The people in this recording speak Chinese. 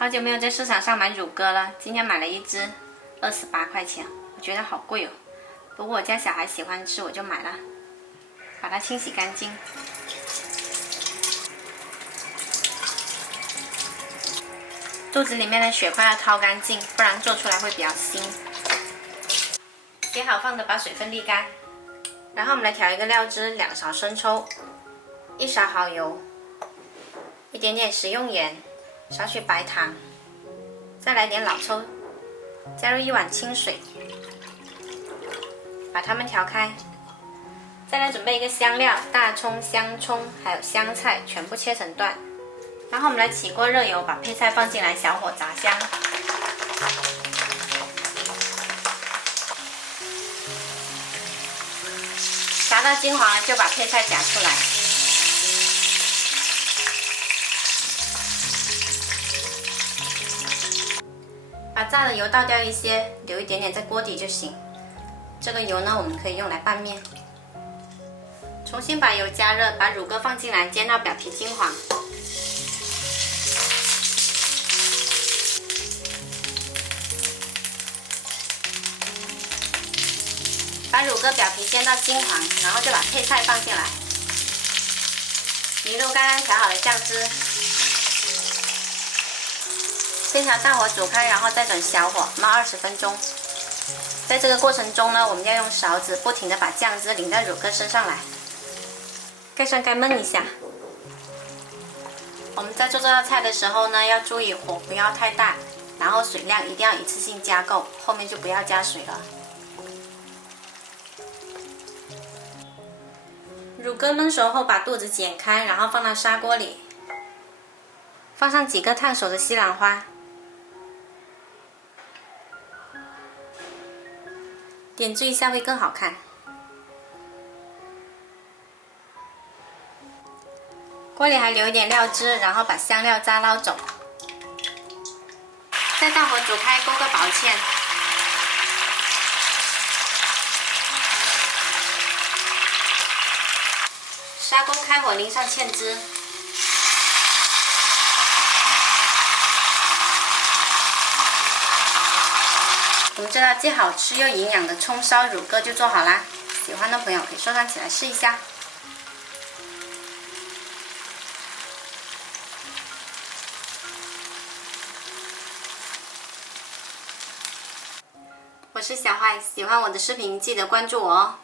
好久没有在市场上买乳鸽了，今天买了一只，28块钱，我觉得好贵哦。不过我家小孩喜欢吃，我就买了。把它清洗干净。肚子里面的血块要掏干净，不然做出来会比较腥。洗好放的，把水分沥干。然后我们来调一个料汁，2勺生抽，1勺蚝油，一点点食用盐，少许白糖，再来点老抽，加入1碗清水，把它们调开。再来准备一个香料，大葱、香葱还有香菜全部切成段。然后我们来起锅热油，把配菜放进来，小火炸香。炸到金黄了，就把配菜夹出来。把炸的油倒掉一些，留一点点在锅底就行。这个油呢，我们可以用来拌面。重新把油加热，把乳鸽放进来，煎到表皮金黄。把乳鸽表皮煎到金黄，然后就把配菜放进来，淋入刚刚调好的酱汁，先调大火煮开，然后再转小火焖20分钟。在这个过程中呢，我们要用勺子不停地把酱汁淋到乳鸽身上来，盖上盖焖一下。我们在做这道菜的时候呢，要注意火不要太大，然后水量一定要一次性加够，后面就不要加水了。乳鸽焖熟后，把肚子剪开，然后放到砂锅里，放上几个烫熟的西兰花，点缀一下会更好看。锅里还留一点料汁，然后把香料渣捞走，再大火煮开，勾个薄芡。砂锅开火，淋上芡汁，我们这道既好吃又营养的葱烧乳鸽就做好啦。喜欢的朋友可以收藏起来试一下。我是小坏，喜欢我的视频记得关注我哦。